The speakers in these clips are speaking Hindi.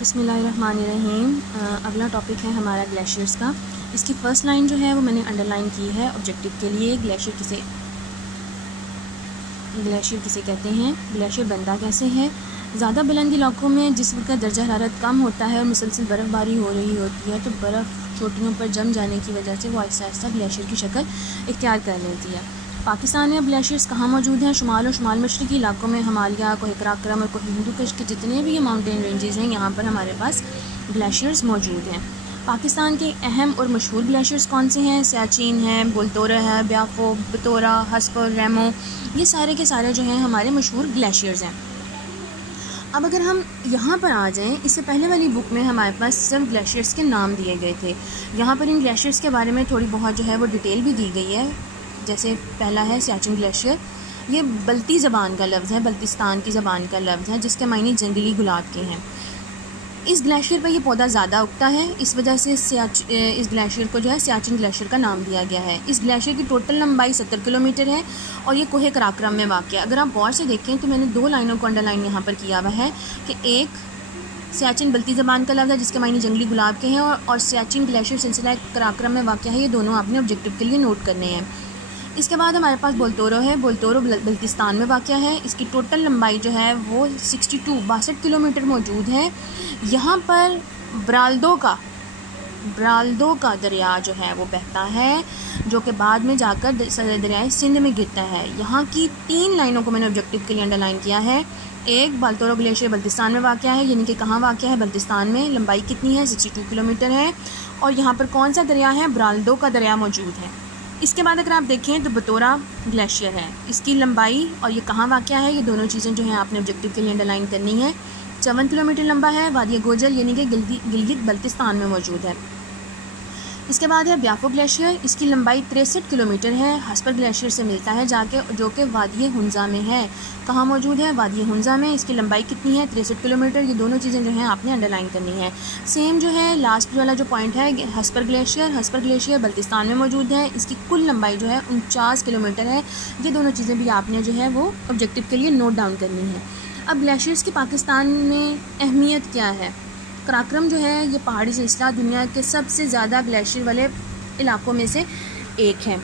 बिस्मिल्लाहिर्रहमानिर्रहीम। अगला टॉपिक है हमारा ग्लेशियर्स का। इसकी फ़र्स्ट लाइन जो है वो मैंने अंडरलाइन की है ऑब्जेक्टिव के लिए। ग्लेशियर किसे कहते हैं, ग्लेशियर बनता कैसे है। ज़्यादा बुलंद इलाकों में जिस्म का दर्जा हरारत कम होता है और मुसलसल बर्फ़बारी हो रही होती है तो बर्फ़ चोटियों पर जम जाने की वजह से वो आहिस्ता आहिस्ता ग्लेशियर की शक्ल इख्तियार कर लेती है। पाकिस्तान में ग्लेशियर्स कहाँ मौजूद हैं? शुमाल और शुमाल मशरक़ी इलाकों में हिमालय, कोह कराक्रम और कोह हिंदुकुश के जितने भी ये माउंटेन रेंजेस हैं यहाँ पर हमारे पास ग्लेशियर्स मौजूद हैं। पाकिस्तान के अहम और मशहूर ग्लेशियर्स कौन से हैं? सियाचिन है, बोलतोरा है, ब्याफो, बतौरा, हस्पर, रेमो, ये सारे के सारे जो हैं हमारे मशहूर ग्लेशियर्स हैं। अब अगर हम यहाँ पर आ जाएं, इससे पहले वाली बुक में हमारे पास सिर्फ ग्लेशियर्स के नाम दिए गए थे। यहाँ पर इन ग्लेशियर्स के बारे में थोड़ी बहुत जो है वो डिटेल भी दी गई है। जैसे पहला है सियाचिन ग्लेशियर, ये बल्ती ज़बान का लफ्ज़ है, बल्तिस्तान की ज़बान का लफ्ज़ है, जिसके मायने जंगली गुलाब के हैं। इस ग्लेशियर पर यह पौधा ज़्यादा उगता है, इस वजह से इस ग्लेशियर को जो है सियाचिन ग्लेशियर का नाम दिया गया है। इस ग्लेशियर की टोटल लंबाई 70 किलोमीटर है और ये कोह कराक्रम में वाक़ है। अगर आप गौर से देखें तो मैंने दो लाइनों को अंडरलाइन यहाँ पर किया हुआ है कि एक सियाचिन बल्ती ज़बान का लफ्ज़ है जिसके मायने जंगली गुलाब के हैं और सियाचिन ग्लेशियर सिलसिला कराक्रम में वाक़ है। ये दोनों आपने ऑब्जेक्टिव के लिए नोट करने हैं। इसके बाद हमारे पास बोलतोरो है। बोलतोरो बल्तिस्तान में वाक़ है। इसकी टोटल लंबाई जो है वो 62 किलोमीटर मौजूद है। यहाँ पर ब्राल्दो का दरिया जो है वो बहता है, जो कि बाद में जाकर दरियाए सिंध में गिरता है। यहाँ की 3 लाइनों को मैंने ऑब्जेक्टिव के लिए अंडरलाइन किया है। एक, बोलतोरो ग्लेशियर बल्तिस्तान में वाक़ है, यानी कि कहाँ वाक़ है? बल्तिस्तान में। लंबाई कितनी है? 62 किलोमीटर है। और यहाँ पर कौन सा दरिया है? ब्राल्दो का दरिया मौजूद है। इसके बाद अगर आप देखें तो बतौरा ग्लेशियर है, इसकी लंबाई और ये कहाँ वाक़ है, ये दोनों चीज़ें जो हैं आपने ऑब्जेक्टिव के लिए अंडरलाइन करनी है। 54 किलोमीटर लंबा है, वादी गोजल यानी कि गिलगित बल्तिस्तान में मौजूद है। इसके बाद है ब्याफो ग्लेशियर, इसकी लंबाई 63 किलोमीटर है, हस्पर ग्लेशियर से मिलता है जाके, जो कि वादी हुंजा में है। कहाँ मौजूद है? वादी हुंजा में। इसकी लंबाई कितनी है? 63 किलोमीटर। ये दोनों चीज़ें जो हैं आपने अंडरलाइन करनी है। सेम जो है लास्ट वाला जो पॉइंट है हस्पर ग्लेशियर बल्तिस्तान में मौजूद है। इसकी कुल लंबाई जो है 49 किलोमीटर है। ये दोनों चीज़ें भी आपने जो है वो ऑब्जेक्टिव के लिए नोट डाउन करनी है। अब ग्लेशियर्स की पाकिस्तान में अहमियत क्या है? कराक्रम जो है ये पहाड़ी सिलसिला दुनिया के सबसे ज़्यादा ग्लेशियर वाले इलाकों में से एक है।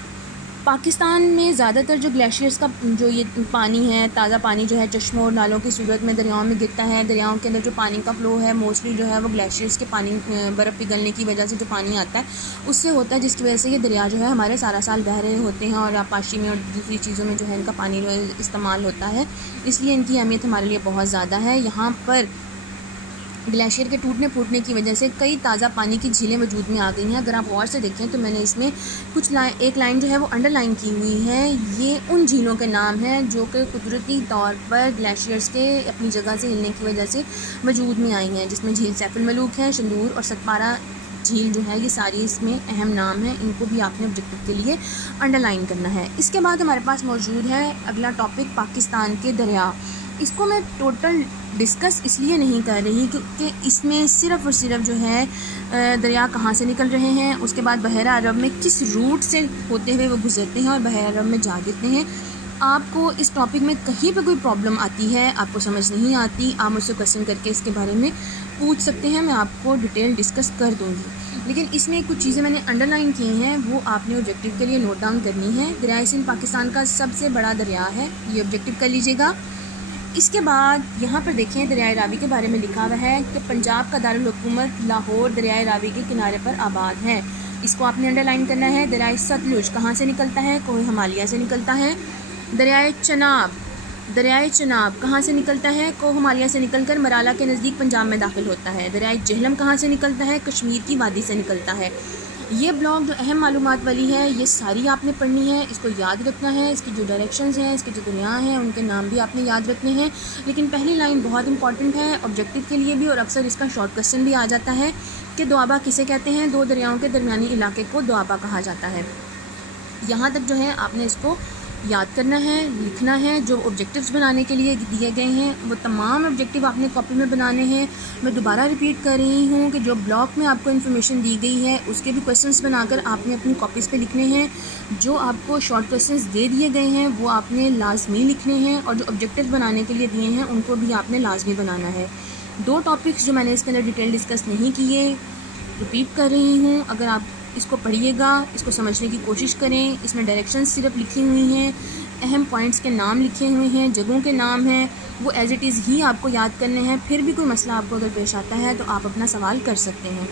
पाकिस्तान में ज़्यादातर जो ग्लेशियर्स का जो ये पानी है, ताज़ा पानी जो है चश्मों और नालों की सूरत में दरियाओं में गिरता है। दरियाओं के अंदर जो पानी का फ़्लो है मोस्टली जो है वो ग्लेशियर्स के पानी बर्फ़ पिघलने की वजह से जो पानी आता है उससे होता है, जिसकी वजह से ये दरिया जो है हमारे सारा साल बह रहे होते हैं और आपाशी में और दूसरी चीज़ों में जो है इनका पानी जो है इस्तेमाल होता है। इसलिए इनकी अहमियत हमारे लिए बहुत ज़्यादा है। यहाँ पर ग्लेशियर के टूटने फूटने की वजह से कई ताज़ा पानी की झीलें वजूद में आ गई हैं। अगर आप गौर से देखें तो मैंने इसमें एक लाइन जो है वो अंडरलाइन की हुई है। ये उन झीलों के नाम हैं जो कि कुदरती तौर पर ग्लेशियर्स के अपनी जगह से हिलने की वजह से वजूद में आई हैं, जिसमें झील सैफुल मलूक है, शंदूर और सतपारा झील जो है ये सारी इसमें अहम नाम है। इनको भी आपने ऑब्जेक्टिव के लिए अंडरलाइन करना है। इसके बाद हमारे पास मौजूद है अगला टॉपिक पाकिस्तान के दरिया। इसको मैं टोटल डिस्कस इसलिए नहीं कर रही क्योंकि इसमें सिर्फ़ और सिर्फ जो है दरिया कहाँ से निकल रहे हैं, उसके बाद बहरा अरब में किस रूट से होते हुए वो गुजरते हैं और बहरा अरब में जा गिरते हैं। आपको इस टॉपिक में कहीं पे कोई प्रॉब्लम आती है, आपको समझ नहीं आती, आप मुझसे क्वेश्चन करके इसके बारे में पूछ सकते हैं, मैं आपको डिटेल डिस्कस कर दूँगी। लेकिन इसमें कुछ चीज़ें मैंने अंडरलाइन की हैं वो आपने ऑब्जेक्टिव के लिए नोट डाउन करनी है। दरियाए सिंध पाकिस्तान का सबसे बड़ा दरिया है, ये ऑब्जेक्टिव कर लीजिएगा। इसके बाद यहाँ पर देखें दरियाए रावी के बारे में लिखा हुआ है कि पंजाब का दारुल हुकूमत लाहौर दरियाए रावी के किनारे पर आबाद है। इसको आपने अंडरलाइन करना है। दरियाए सतलुज कहाँ से निकलता है? कोह हिमालय से निकलता है। दरियाए चनाब कहाँ से निकलता है? कोह हिमालय से निकलकर मराला के नज़दीक पंजाब में दाखिल होता है। दरियाए जेहलम कहाँ से निकलता है? कश्मीर की वादी से निकलता है। ये ब्लॉग जो अहम मालूमात वाली है ये सारी आपने पढ़नी है, इसको याद रखना है। इसकी जो डायरेक्शंस हैं, इसके जो दरिया हैं उनके नाम भी आपने याद रखने हैं। लेकिन पहली लाइन बहुत इंपॉर्टेंट है ऑब्जेक्टिव के लिए भी और अक्सर इसका शॉर्ट क्वेश्चन भी आ जाता है कि दोआबा किसे कहते हैं? दो दरियाओं के दरमियानी इलाके को दोआबा कहा जाता है। यहाँ तक जो है आपने इसको याद करना है, लिखना है। जो ऑब्जेक्टिव्स बनाने के लिए दिए गए हैं वो तमाम ऑब्जेक्टिव आपने कॉपी में बनाने हैं। मैं दोबारा रिपीट कर रही हूँ कि जो ब्लॉग में आपको इन्फॉर्मेशन दी गई है उसके भी क्वेश्चंस बनाकर आपने अपनी कॉपीज़ पे लिखने हैं। जो आपको शॉर्ट क्वेश्चंस दे दिए गए हैं वो आपने लाजमी लिखने हैं और जो ऑब्जेक्टिव बनाने के लिए दिए हैं उनको भी आपने लाजमी बनाना है। 2 टॉपिक्स जो मैंने इसके अंदर डिटेल डिस्कस नहीं किए, रिपीट कर रही हूँ। अगर आप इसको पढ़िएगा, इसको समझने की कोशिश करें। इसमें डायरेक्शंस सिर्फ लिखी हुई हैं, अहम पॉइंट्स के नाम लिखे हुए हैं, जगहों के नाम हैं, वो एज इट इज़ ही आपको याद करने हैं। फिर भी कोई मसला आपको अगर पेश आता है तो आप अपना सवाल कर सकते हैं।